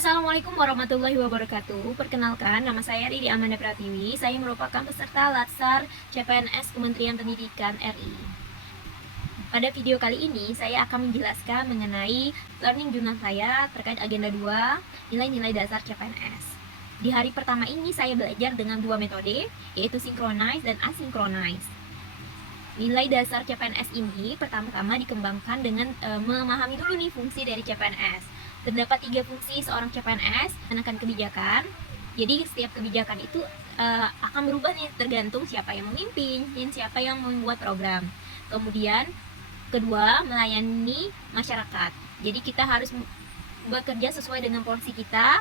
Assalamualaikum warahmatullahi wabarakatuh. Perkenalkan, nama saya Riri Amanda Pratiwi. Saya merupakan peserta Latsar CPNS Kementerian Pendidikan RI. Pada video kali ini, saya akan menjelaskan mengenai learning journal saya terkait agenda 2, nilai-nilai dasar CPNS. Di hari pertama ini, saya belajar dengan dua metode, yaitu synchronize dan asynchronous. Nilai dasar CPNS ini pertama-tama dikembangkan dengan memahami dulu nih fungsi dari CPNS. Terdapat 3 fungsi seorang CPNS, menekan kebijakan. Jadi setiap kebijakan itu akan berubah nih tergantung siapa yang memimpin dan siapa yang membuat program. Kemudian kedua, melayani masyarakat. Jadi kita harus bekerja sesuai dengan porsi kita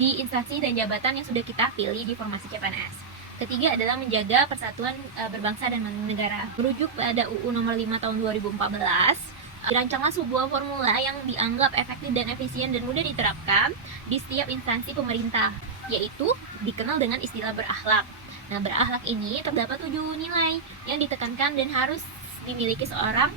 di instansi dan jabatan yang sudah kita pilih di formasi CPNS. Ketiga adalah menjaga persatuan berbangsa dan negara. Merujuk pada UU nomor 5 tahun 2014, dirancanglah sebuah formula yang dianggap efektif dan efisien dan mudah diterapkan di setiap instansi pemerintah, yaitu dikenal dengan istilah berakhlak. Nah, berakhlak ini terdapat 7 nilai yang ditekankan dan harus dimiliki seorang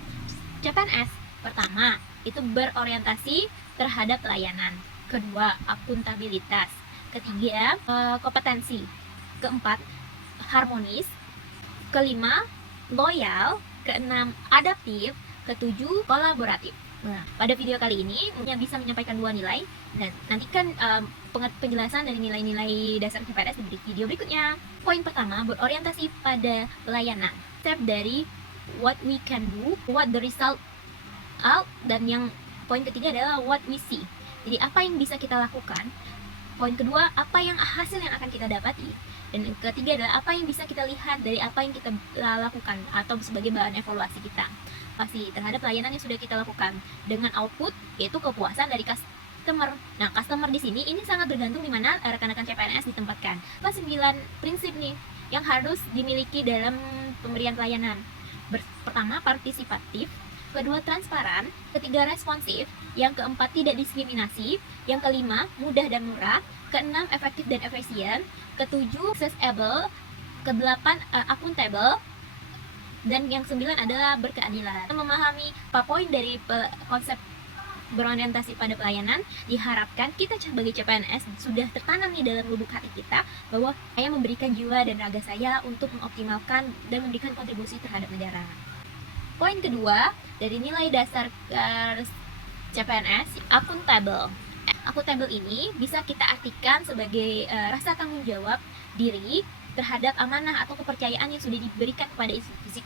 CPNS. Pertama, itu berorientasi terhadap pelayanan. Kedua, akuntabilitas. Ketiga, kompetensi. Keempat, harmonis. Kelima, loyal. Keenam, adaptif. Ketujuh, kolaboratif. Nah, pada video kali ini bisa menyampaikan 2 nilai, dan nantikan penjelasan dari nilai-nilai dasar CPNS di video berikutnya. Poin pertama, berorientasi pada pelayanan. Step dari what we can do, what the result out, dan yang poin ketiga adalah what we see. Jadi apa yang bisa kita lakukan. Poin kedua, apa yang hasil yang akan kita dapati. Dan yang ketiga adalah apa yang bisa kita lihat dari apa yang kita lakukan atau sebagai bahan evaluasi kita. Pasti terhadap pelayanan yang sudah kita lakukan dengan output yaitu kepuasan dari customer. Nah, customer di sini ini sangat bergantung di mana rekan-rekan CPNS ditempatkan. 9 prinsip nih yang harus dimiliki dalam pemberian pelayanan. Pertama, partisipatif. Kedua, transparan. Ketiga, responsif. Yang keempat, tidak diskriminasi. Yang kelima, mudah dan murah. Keenam, efektif dan efisien. Ketujuh, accessible. Kedelapan, akuntabel. Dan yang 9 adalah berkeadilan. Memahami apa poin dari konsep berorientasi pada pelayanan, diharapkan kita sebagai CPNS sudah tertanam nih dalam lubuk hati kita bahwa saya memberikan jiwa dan raga saya untuk mengoptimalkan dan memberikan kontribusi terhadap negara. Poin kedua dari nilai dasar CPNS, akuntabel. Akuntabel ini bisa kita artikan sebagai rasa tanggung jawab diri terhadap amanah atau kepercayaan yang sudah diberikan kepada institusi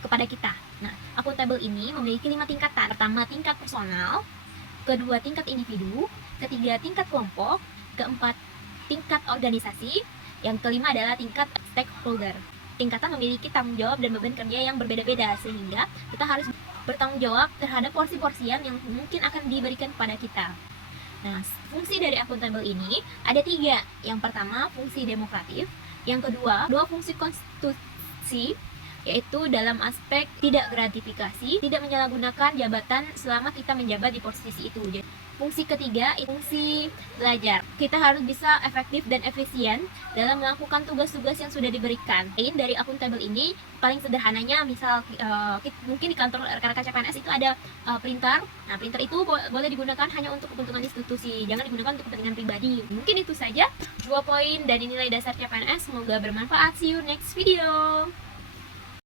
kepada kita. Nah, akuntabel ini memiliki 5 tingkatan. Pertama, tingkat personal. Kedua, tingkat individu. Ketiga, tingkat kelompok. Keempat, tingkat organisasi. Yang kelima adalah tingkat stakeholder. Tingkatan memiliki tanggung jawab dan beban kerja yang berbeda-beda, sehingga kita harus bertanggung jawab terhadap porsi-porsian yang mungkin akan diberikan kepada kita. Nah, fungsi dari akuntabel ini ada 3. Yang pertama, fungsi demokratif. Yang kedua, 2 fungsi konstitusi, yaitu dalam aspek tidak gratifikasi, tidak menyalahgunakan jabatan selama kita menjabat di posisi itu. Jadi, fungsi ketiga, fungsi belajar. Kita harus bisa efektif dan efisien dalam melakukan tugas-tugas yang sudah diberikan. Dari akuntabel ini, paling sederhananya, misal mungkin di kantor rekan-rekan CPNS itu ada printer. Nah, printer itu boleh digunakan hanya untuk kepentingan institusi, jangan digunakan untuk kepentingan pribadi. Mungkin itu saja 2 poin dari nilai dasar CPNS. Semoga bermanfaat. See you next video.